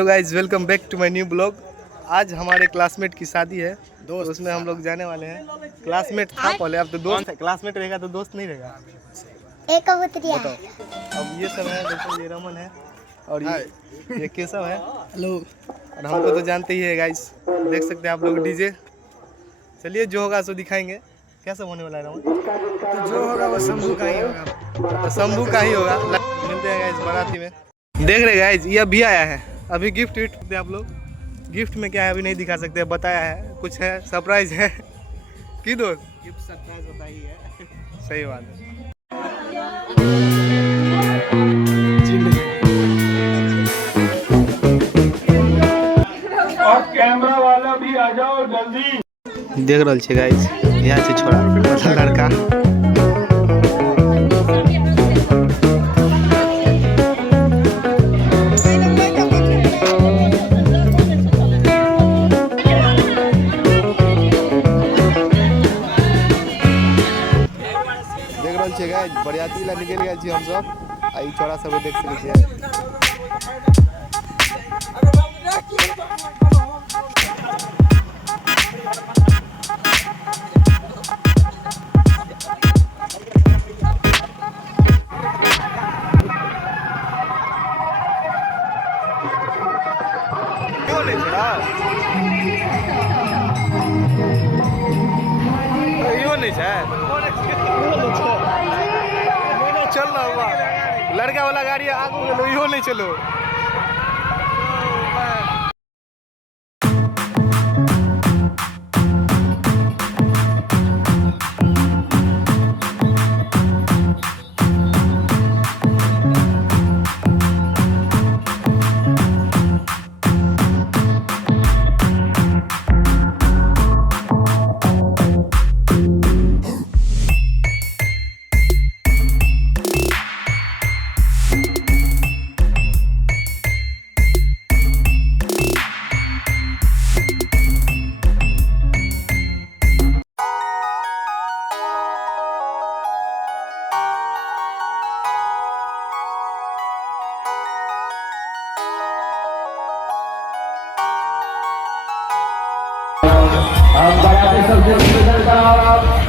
Hello guys, welcome back to my new blog. आज हमारे classmate की शादी है दोस्त, तो उसमें हम लोग जाने वाले हैं। क्लासमेट था पहले, अब तो दोस्त है। क्लासमेट रहेगा तो दोस्त नहीं रहेगा। एक कबूतरिया। अब ये सब है, देखो ये रमन है और ये केशव है। हेलो। और हमको तो जानते ही है गाइज, देख सकते हैं आप लोग डीजे। चलिए जो होगा सो दिखाएंगे। क्या सब होने वाला है रमन? तो जो होगा वो शंभू का ही होगा। तो शंभू का ही होगा। मिलते हैं गाइज बाराती में। देख रहे गाइज, ये अभी आया है, अभी गिफ्ट विफ्ट आप लोग। गिफ्ट में क्या है अभी नहीं दिखा सकते, बताया है कुछ है, सरप्राइज है कि दोस्त? गिफ्ट सरप्राइज होता ही है। सही बात है। और कैमरा वाला भी आ जाओ जल्दी। देख रहा छे गाइज, यहाँ से छोड़ा लड़का। देख रहा छे गाइज, बरियाती ला निकल गया छी हम सब। आई छोड़ा सब देख सके छियै। चल रहा हुआ लड़का वाला गाड़ी आगू गेलो, इहो नहीं चलो।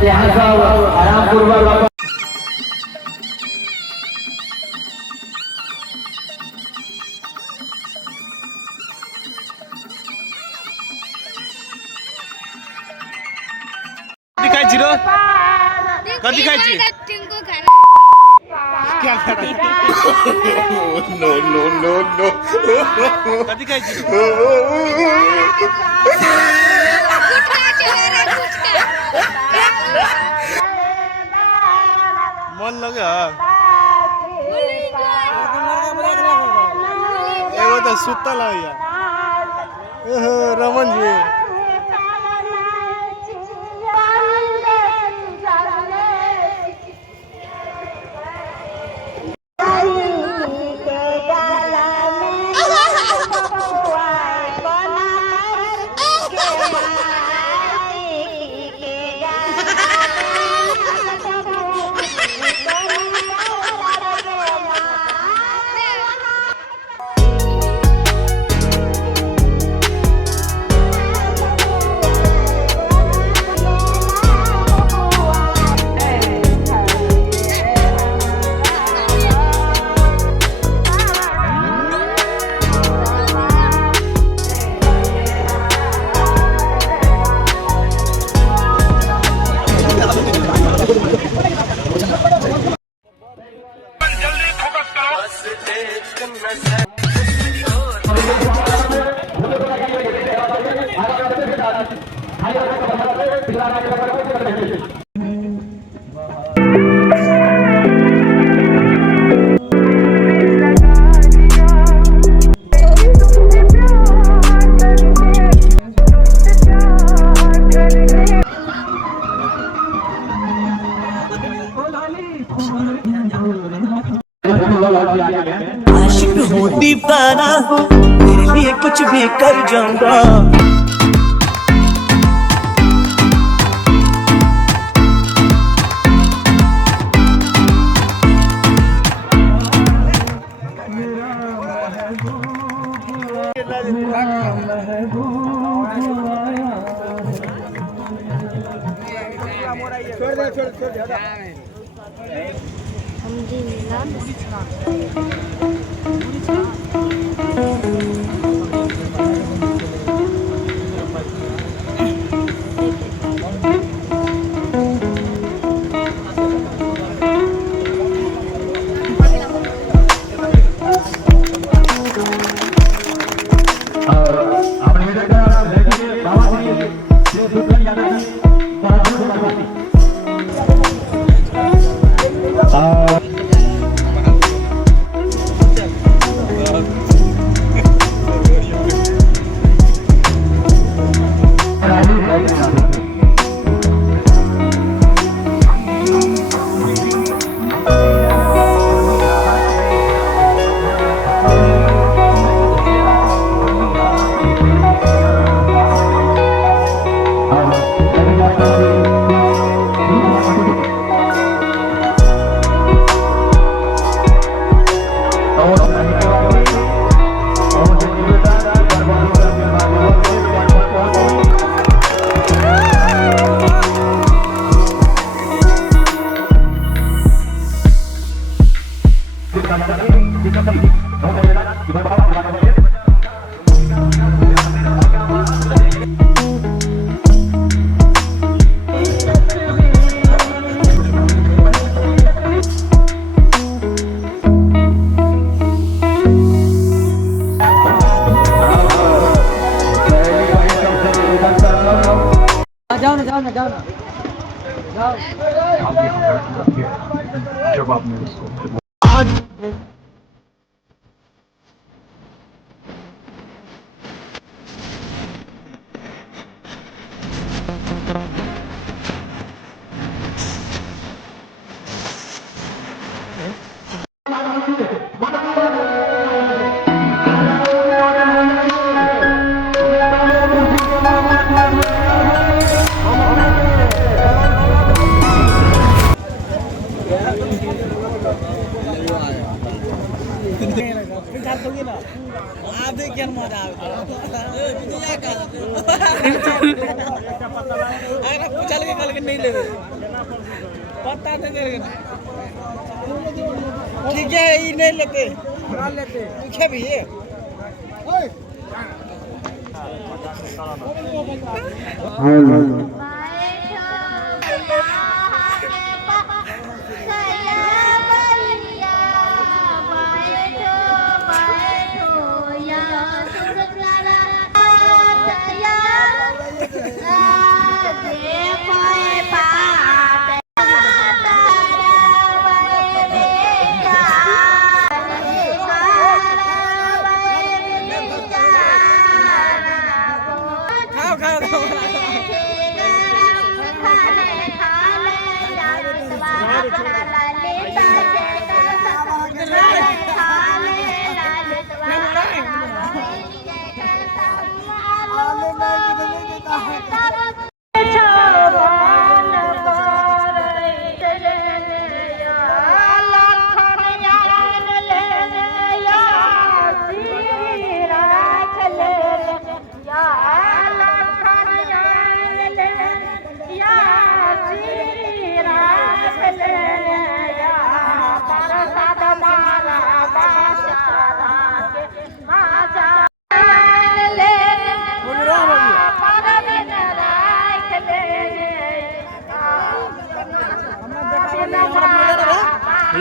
यहाँ सब आराम पूर्वक दिखाई जीरो कर दिखाई जी क्या कर नो नो नो नो कर दिखाई जीरो मन लगा एगो तो सुतल है रमन जी। आशिक हूँ दीवाना हूँ, तेरे लिए कुछ भी कर जाऊंगा। ठीक है, ये नहीं लेते, पूछे भी ये।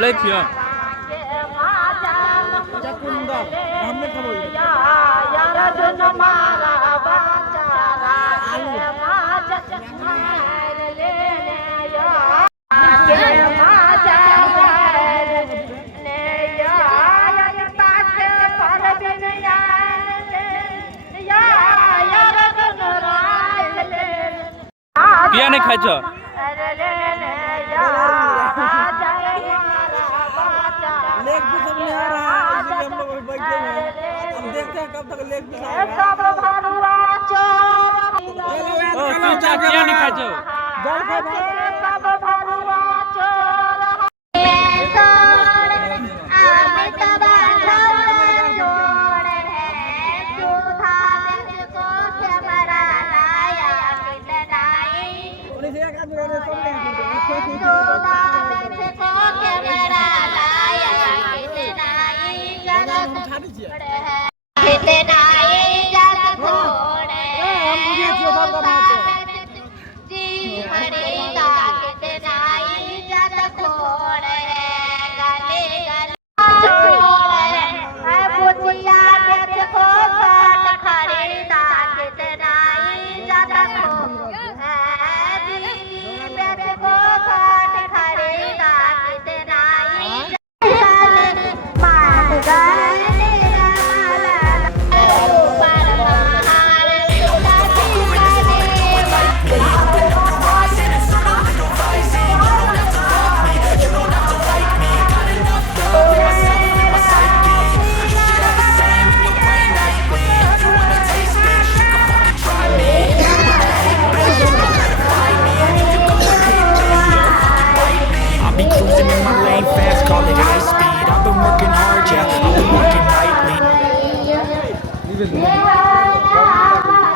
Lechia. किया नहीं खाइछो लेग भी सब नहीं आ रहा है, इसलिए हम लोग बैठे हैं। हम देखते हैं कब तक लेग भी आएगा। किया नहीं खाइछो जल खा खरीदा कितना इज्जत खोड़ है गले गले छोड़ है बुचिया देखो काट खरीदा कितना इज्जत खोड़ है दीदी देखो काट खरीदा कितना इज्जत मार गए I'll be cruising in my lane fast, call it high speed. I've been working hard, yeah, I've been working nightly.